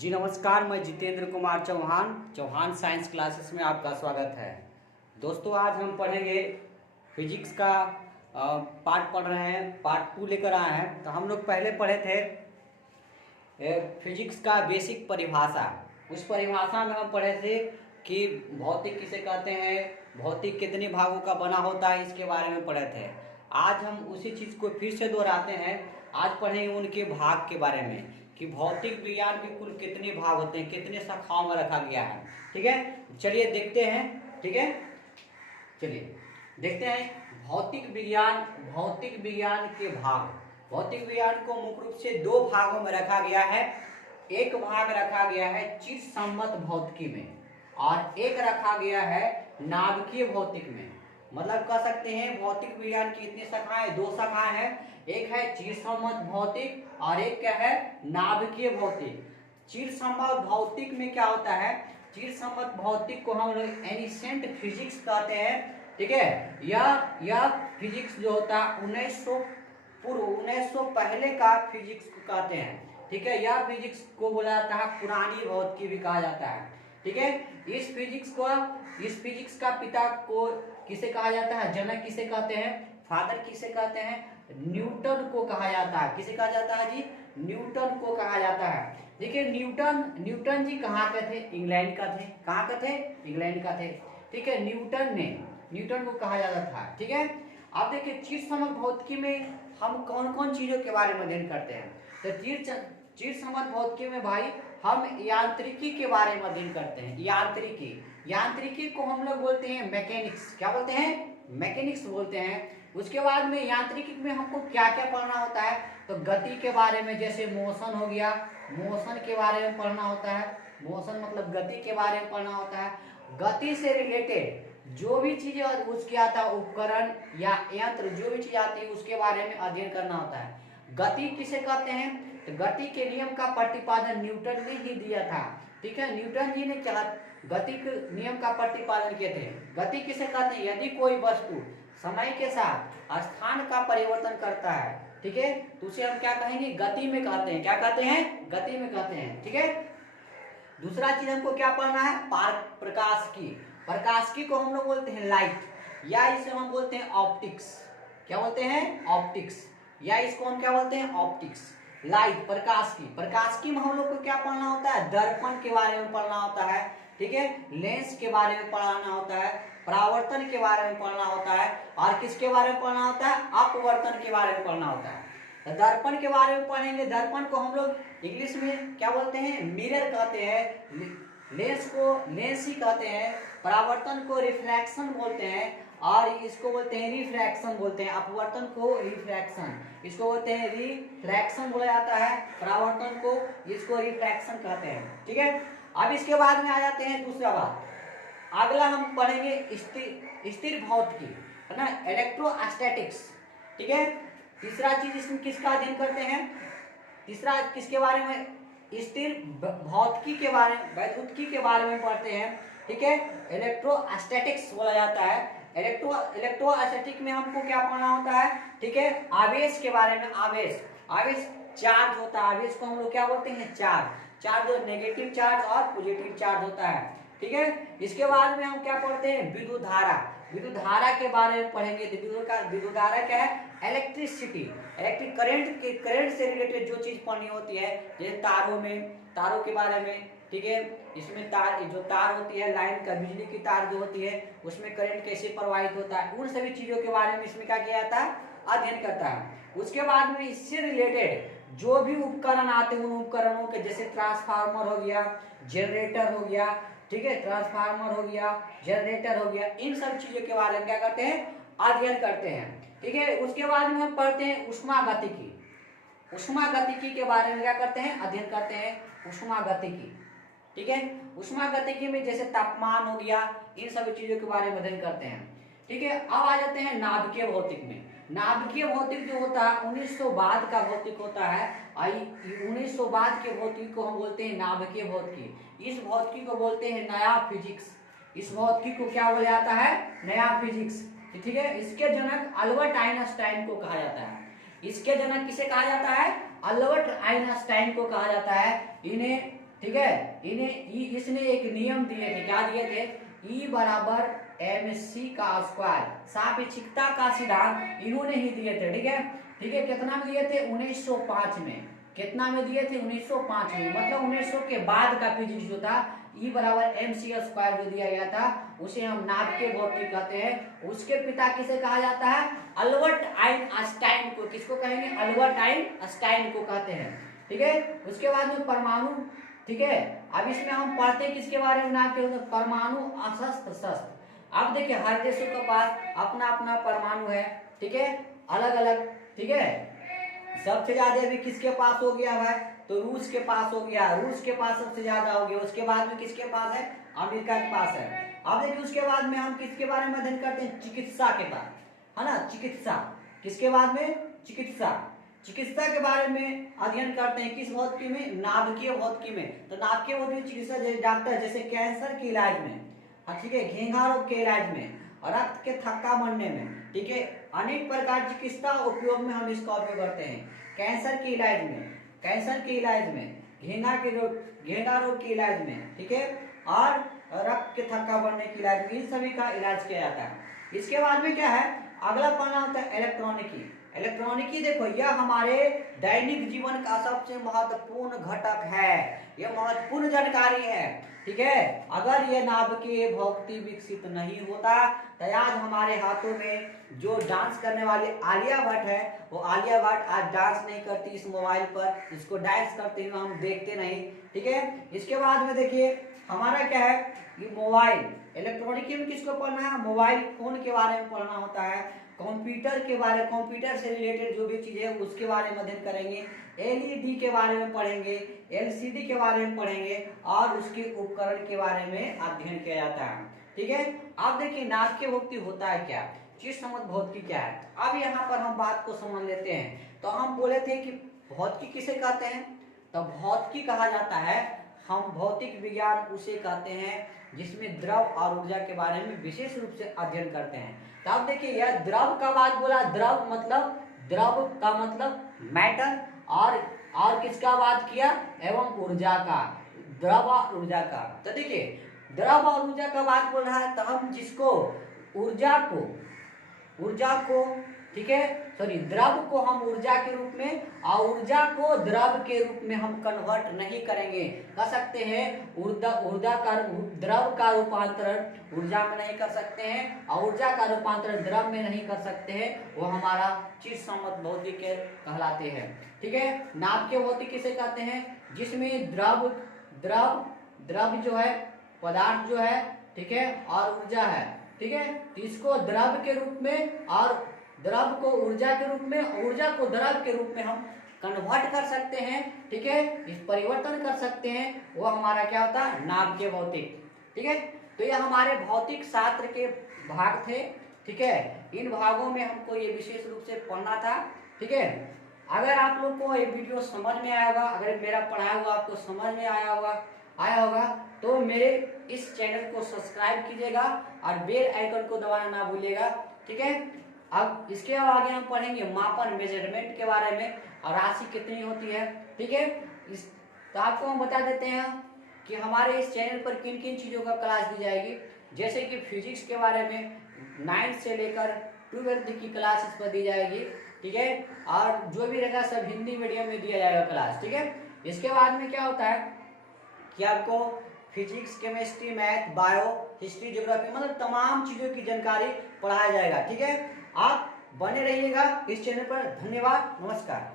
जी नमस्कार, मैं Jitendra Kumar Chauhan science classes में आपका स्वागत है। दोस्तों, आज हम पढ़ेंगे फिजिक्स का पार्ट पढ़ रहे हैं, पार्ट 2 लेकर आए हैं। तो हम लोग पहले पढ़े थे फिजिक्स का बेसिक परिभाषा। उस परिभाषा में हम पढ़े थे कि भौतिक किसे कहते हैं, भौतिक कितने भागों का बना होता है, इसके बारे में पढ़े थे। आज हम उसी चीज़ को फिर से दोहराते हैं। आज पढ़ेंगे उनके भाग के बारे में कि भौतिक विज्ञान के कुल कितने भाग होते हैं, कितने शाखाओं में रखा गया है। ठीक है, चलिए देखते हैं। ठीक है, चलिए देखते हैं भौतिक विज्ञान के भाग। भौतिक विज्ञान को मुख्य रूप से 2 भागों में रखा गया है। एक भाग रखा गया है चिरसम्मत भौतिकी में और एक रखा गया है नाभिकीय भौतिक में। मतलब कह सकते हैं भौतिक विज्ञान की इतनी शाखाएं, 2 शाखाएं हैं। एक है चिरसम्मत भौतिक और एक क्या है, नाभिकीय भौतिक। चिरसम्मत भौतिक में क्या होता है, चिरसम्मत भौतिक को हम लोग एनिसेंट फिजिक्स कहते हैं। ठीक है, यह फिजिक्स जो होता है 1900 पहले का फिजिक्स को कहते हैं। ठीक है, यह फिजिक्स को बोला जाता है पुरानी भौतिकी भी कहा जाता है। ठीक है, इस फिजिक्स का पिता को किसे कहा जाता है, जनक किसे कहते हैं, फादर किसे कहते हैं, न्यूटन को कहा जाता है। किसे कहा जाता है जी, न्यूटन को कहा जाता है। देखिए न्यूटन जी कहाँ के थे, इंग्लैंड का थे। कहाँ के थे, इंग्लैंड का थे। ठीक है, न्यूटन को कहा जाता था। ठीक है, अब देखिए चिरसम्मत भौतिकी में हम कौन कौन चीजों के बारे में अध्ययन करते हैं। तो चिरसम्मत भौतिकी में भाई हम यांत्रिकी के बारे में अध्ययन करते हैं। यांत्रिकी को हम लोग बोलते हैं मैकेनिक्स। क्या बोलते हैं, मैकेनिक्स बोलते हैं। उसके बाद में यांत्रिकी में हमको क्या क्या पढ़ना होता है, तो गति के बारे में, जैसे मोशन हो गया, मोशन के बारे में पढ़ना होता है। मोशन मतलब गति के बारे में पढ़ना होता है। गति से रिलेटेड जो भी चीजें उसके आता है, उपकरण या यंत्र, जो भी चीज आती है उसके बारे में अध्ययन करना होता है। गति किसे कहते हैं, तो गति के नियम का प्रतिपादन न्यूटन ने ही दिया था। ठीक है, न्यूटन जी ने क्या गति के नियम का प्रतिपादन किए थे। गति किसे कहते हैं, यदि कोई वस्तु समय के साथ स्थान का परिवर्तन करता है, ठीक है, तो उसे हम क्या कहेंगे, गति में कहते हैं। क्या कहते हैं, गति में कहते हैं। ठीक है, दूसरा चीज हमको क्या पढ़ना है, प्रकाशिकी को हम लोग बोलते हैं लाइट, या इसे हम बोलते हैं ऑप्टिक्स। क्या बोलते हैं, ऑप्टिक्स, या इसको हम क्या बोलते हैं, ऑप्टिक्स। लाइट, प्रकाशिकी में हम लोग को क्या पढ़ना होता है, दर्पण के बारे में पढ़ना होता है। ठीक है, लेंस के बारे में पढ़ाना होता है, परावर्तन के बारे में पढ़ना होता है, और किसके बारे में पढ़ना होता है, अपवर्तन के बारे में पढ़ना होता है। तो दर्पण के बारे में पढ़ेंगे। दर्पण को हम लोग इंग्लिश में क्या बोलते हैं, मिरर कहते हैं। लेंस को लेंस ही कहते हैं। परावर्तन को रिफ्रैक्शन बोलते हैं, और इसको बोलते हैं रिफ्रैक्शन बोलते हैं। अपवर्तन को रिफ्रैक्शन, इसको बोलते हैं रिफ्रैक्शन बोला जाता है। परावर्तन को इसको रिफ्रैक्शन कहते हैं। ठीक है, अब इसके बाद में आ जाते हैं दूसरा बात। अगला हम पढ़ेंगे स्थिर भौतिकी, है ना, इलेक्ट्रोस्टैटिक्स। ठीक है, तीसरा चीज इसमें किसका अध्ययन करते हैं, तीसरा किसके बारे में, स्थिर भौतिकी के बारे में, वैद्युतिकी के बारे में पढ़ते हैं। ठीक है, इलेक्ट्रोस्टैटिक्स बोला जाता है। इलेक्ट्रोस्टैटिक में हमको क्या पढ़ना होता है, ठीक है, आवेश के बारे में। आवेश चार्ज होता है। आवेश को हम लोग क्या बोलते हैं, चार्ज जो नेगेटिव चार्ज और पॉजिटिव चार्ज होता है। ठीक है, इसके बाद में हम क्या पढ़ते हैं, विद्युत धारा के बारे में पढ़ेंगे। विद्युत धारा क्या है, इलेक्ट्रिक करंट से रिलेटेड जो चीज पढ़नी होती है, जैसे तारों के बारे में। ठीक है, इसमें जो तार होती है, लाइन का, बिजली की तार जो होती है, उसमें करंट कैसे प्रवाहित होता है, उन सभी चीजों के बारे में इसमें क्या किया जाता है, अध्ययन करता है। उसके बाद में इससे रिलेटेड जो भी उपकरण आते हैं, उन उपकरणों के, जैसे ट्रांसफार्मर हो गया, जनरेटर हो गया, ठीक है, ट्रांसफार्मर हो गया, जनरेटर हो गया, इन सब चीजों के बारे में क्या करते हैं, अध्ययन करते हैं। ठीक है, उसके बाद में हम पढ़ते हैं उष्मागतिकी के बारे में क्या करते हैं, अध्ययन करते हैं, उष्मागतिकी। ठीक है, उष्मागतिकी में जैसे तापमान हो गया, इन सभी चीजों के बारे में अध्ययन करते हैं। ठीक है, अब आ जाते हैं नाभिकीय भौतिक में। नाभिकीय भौतिक जो होता है 1900 बाद का भौतिक होता है। 1900 बाद के भौतिक को हम बोलते हैं नाभिकीय भौतिकी। इस भौतिकी को बोलते हैं नया फिजिक्स। इस भौतिकी को क्या बोला जाता है, नया फिजिक्स। ठीक है, इसके जनक अल्बर्ट आइंस्टाइन को कहा जाता है। इसके जनक किसे कहा जाता है, अल्बर्ट आइंस्टाइन को कहा जाता है। इन्हें ठीक है। इसने एक नियम दिए थे, क्या दिए थे, E बराबर mc का स्क्वायर, सापेक्षिकता का सिद्धांत इन्होंने ही दिए थे। ठीक है, ठीक है, कितना में दिए थे, 1905 में। कितना में दिए थे, 1905 में, मतलब 1900 के बाद का फिजिक्स जो था, E बराबर mc का स्क्वायर जो दिया गया था, उसे हम नाभिकीय भौतिकी कहते हैं। उसके पिता किसे कहा जाता है, अल्बर्ट आइंस्टाइन को। किसको कहेंगे, अल्बर्ट आइंस्टाइन को कहते हैं। ठीक है, उसके बाद में परमाणु। ठीक है, अब इसमें हम पढ़ते हैं किसके बारे में, नाम के परमाणु अशस्त्र शस्त्र। अब देखिए हर देशों के पास अपना अपना परमाणु है। ठीक है, अलग अलग। ठीक है, सबसे ज्यादा अभी किसके पास हो गया है, तो रूस के पास हो गया, रूस के पास सबसे ज्यादा हो गया। उसके बाद में किसके पास है, अमेरिका के पास है। अब देखिए उसके बाद में हम किसके बारे में अध्ययन करते हैं, चिकित्सा के बाद, है ना, चिकित्सा। किसके बाद में, चिकित्सा। चिकित्सा के बारे में अध्ययन करते हैं किस भौतिकी में, नाभिकीय भौतिकी में। तो नाभिकीय भौतिकी चिकित्सा डॉक्टर जैसे कैंसर के इलाज में, ठीक है, घेंघा रोग के इलाज में, रक्त के थक्का मरने में, ठीक है, अनेक प्रकार की चिकित्सा उपयोग में हम इसका उपयोग करते हैं। कैंसर के इलाज में, कैंसर के इलाज में, घेंघा रोग के इलाज में, ठीक है, और रक्त के थक्का बढ़ने के इलाज में, इन सभी का इलाज किया जाता है। इसके बाद में क्या है, अगला पढ़ना होता है इलेक्ट्रॉनिकी। इलेक्ट्रॉनिकी देखो यह हमारे दैनिक जीवन का सबसे महत्वपूर्ण घटक है, यह महत्वपूर्ण जानकारी है। ठीक है, अगर ये नाभिकीय भौतिकी विकसित नहीं होता तो आज हमारे हाथों में जो डांस करने वाली आलिया भट्ट है, वो आलिया भट्ट आज डांस नहीं करती इस मोबाइल पर, इसको डांस करते हुए हम देखते नहीं। ठीक है, इसके बाद में देखिए हमारा क्या है, ये मोबाइल। इलेक्ट्रॉनिकी में किसको पढ़ना है, मोबाइल फोन के बारे में पढ़ना होता है, कंप्यूटर के बारे, कंप्यूटर से रिलेटेड जो भी चीज है उसके बारे में अध्ययन करेंगे, एलईडी के बारे में पढ़ेंगे, एलसीडी के बारे में पढ़ेंगे, और उसके उपकरण के बारे में अध्ययन किया जाता है। ठीक है, अब देखिए नाभिकीय भौतिकी होता है क्या, चिर संबंध भौतिकी क्या है। अब यहाँ पर हम बात को समझ लेते हैं। तो हम बोले थे कि भौतिकी किसे कहते हैं, तो भौतिकी कहा जाता है, हम भौतिक विज्ञान उसे कहते हैं जिसमें द्रव और ऊर्जा के बारे में विशेष रूप से अध्ययन करते हैं। तो अब देखिए यह द्रव का बात बोला, द्रव मतलब, द्रव का मतलब मैटर, और किसका बात किया, एवं ऊर्जा का, द्रव और ऊर्जा का। तो देखिए द्रव और ऊर्जा का बात बोल रहा है, तो हम जिसको ऊर्जा को ठीक है, सॉरी, द्रव को हम ऊर्जा के रूप में और ऊर्जा को द्रव के रूप में हम कन्वर्ट नहीं करेंगे। कह सकते हैं ऊर्जा का द्रव का रूपांतरण ऊर्जा में नहीं कर सकते हैं, और ऊर्जा का रूपांतरण द्रव में नहीं कर सकते हैं, वो हमारा चिर संबंध भौतिकी कहलाते हैं। ठीक है, नाभिकीय भौतिकी किसे कहते हैं, जिसमें द्रव जो है, पदार्थ जो है, ठीक है, और ऊर्जा है। ठीक है, तो इसको द्रव के रूप में और द्रव को ऊर्जा के रूप में, ऊर्जा को द्रव के रूप में हम कन्वर्ट कर सकते हैं। ठीक है, इस परिवर्तन कर सकते हैं, वो हमारा क्या होता है, नाभिकीय भौतिक। ठीक है, तो ये हमारे भौतिक शास्त्र के भाग थे। ठीक है, इन भागों में हमको ये विशेष रूप से पढ़ना था। ठीक है, अगर आप लोग को ये वीडियो समझ में आया होगा, अगर मेरा पढ़ाया हुआ आपको समझ में आया होगा तो मेरे इस चैनल को सब्सक्राइब कीजिएगा और बेल आइकन को दबाना ना भूलिएगा। ठीक है, अब इसके आगे हम पढ़ेंगे मापन, मेजरमेंट के बारे में, और राशि कितनी होती है। ठीक है, तो आपको हम बता देते हैं कि हमारे इस चैनल पर किन किन चीज़ों का क्लास दी जाएगी, जैसे कि फिजिक्स के बारे में 9 से लेकर 12वीं की क्लास इस पर दी जाएगी। ठीक है, और जो भी रहेगा सब हिंदी मीडियम में दिया जाएगा क्लास। ठीक है, इसके बाद में क्या होता है कि आपको physics, chemistry, math, bio, history, geography, मतलब तमाम चीज़ों की जानकारी पढ़ाया जाएगा। ठीक है, आप बने रहिएगा इस चैनल पर। धन्यवाद, नमस्कार।